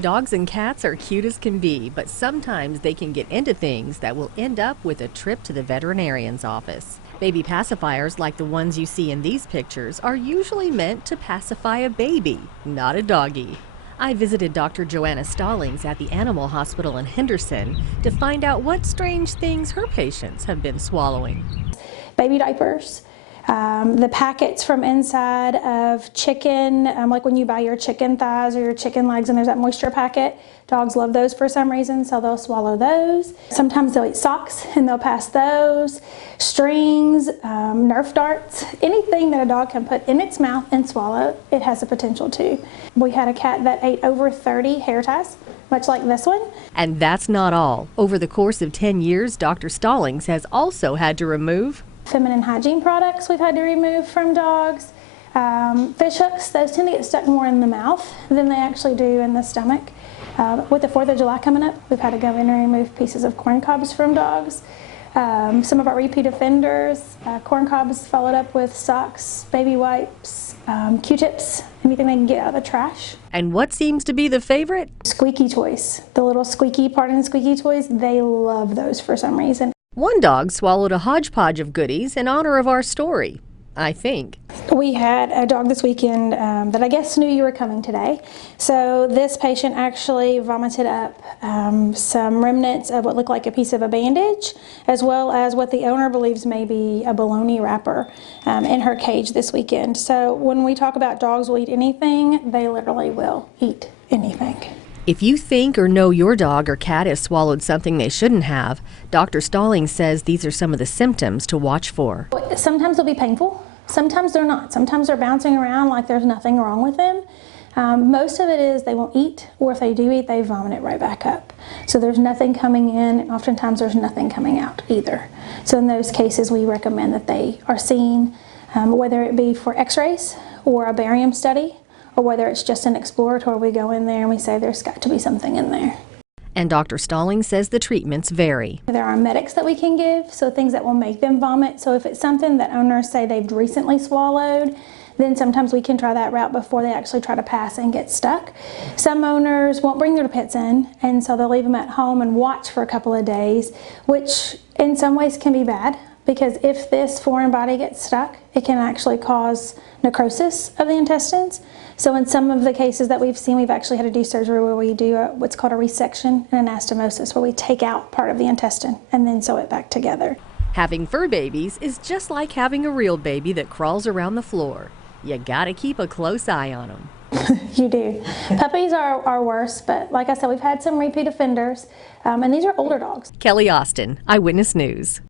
Dogs and cats are cute as can be, but sometimes they can get into things that will end up with a trip to the veterinarian's office. Baby pacifiers like the ones you see in these pictures are usually meant to pacify a baby, not a doggy. I visited Dr. Joanna Stallings at the Animal Hospital in Henderson to find out what strange things her patients have been swallowing. Baby diapers, the packets from inside of chicken, like when you buy your chicken thighs or your chicken legs and there's that moisture packet. Dogs love those for some reason, so they'll swallow those. Sometimes they'll eat socks and they'll pass those. Strings, Nerf darts, anything that a dog can put in its mouth and swallow, it has the potential to. We had a cat that ate over 30 hair ties, much like this one. And that's not all. Over the course of 10 years, Dr. Stallings has also had to remove feminine hygiene products we've had to remove from dogs. Fish hooks, those tend to get stuck more in the mouth than they actually do in the stomach. With the 4th of July coming up, we've had to go in and remove pieces of corn cobs from dogs. Some of our repeat offenders, corn cobs followed up with socks, baby wipes, Q-tips, anything they can get out of the trash. And what seems to be the favorite? Squeaky toys. The little squeaky part in squeaky toys, they love those for some reason. One dog swallowed a hodgepodge of goodies in honor of our story, I think. We had a dog this weekend that I guess knew you were coming today. So this patient actually vomited up some remnants of what looked like a piece of a bandage, as well as what the owner believes may be a bologna wrapper in her cage this weekend. So when we talk about dogs will eat anything, they literally will eat anything. If you think or know your dog or cat has swallowed something they shouldn't have, Dr. Stallings says these are some of the symptoms to watch for. Sometimes they'll be painful, sometimes they're not. Sometimes they're bouncing around like there's nothing wrong with them. Most of it is they won't eat, or if they do eat, they vomit it right back up. So there's nothing coming in, and oftentimes there's nothing coming out either. So in those cases, we recommend that they are seen, whether it be for x-rays or a barium study, or whether it's just an exploratory, we go in there and we say there's got to be something in there. And Dr. Stallings says the treatments vary. There are medics that we can give, so things that will make them vomit. So if it's something that owners say they've recently swallowed, then sometimes we can try that route before they actually try to pass and get stuck. Some owners won't bring their pets in, and so they'll leave them at home and watch for a couple of days, which in some ways can be bad, because if this foreign body gets stuck, it can actually cause necrosis of the intestines. So in some of the cases that we've seen, we've actually had to do surgery where we do what's called a resection and anastomosis, where we take out part of the intestine and then sew it back together. Having fur babies is just like having a real baby that crawls around the floor. You gotta keep a close eye on them. You do. Puppies are worse, but like I said, we've had some repeat offenders, and these are older dogs. Kelly Austin, Eyewitness News.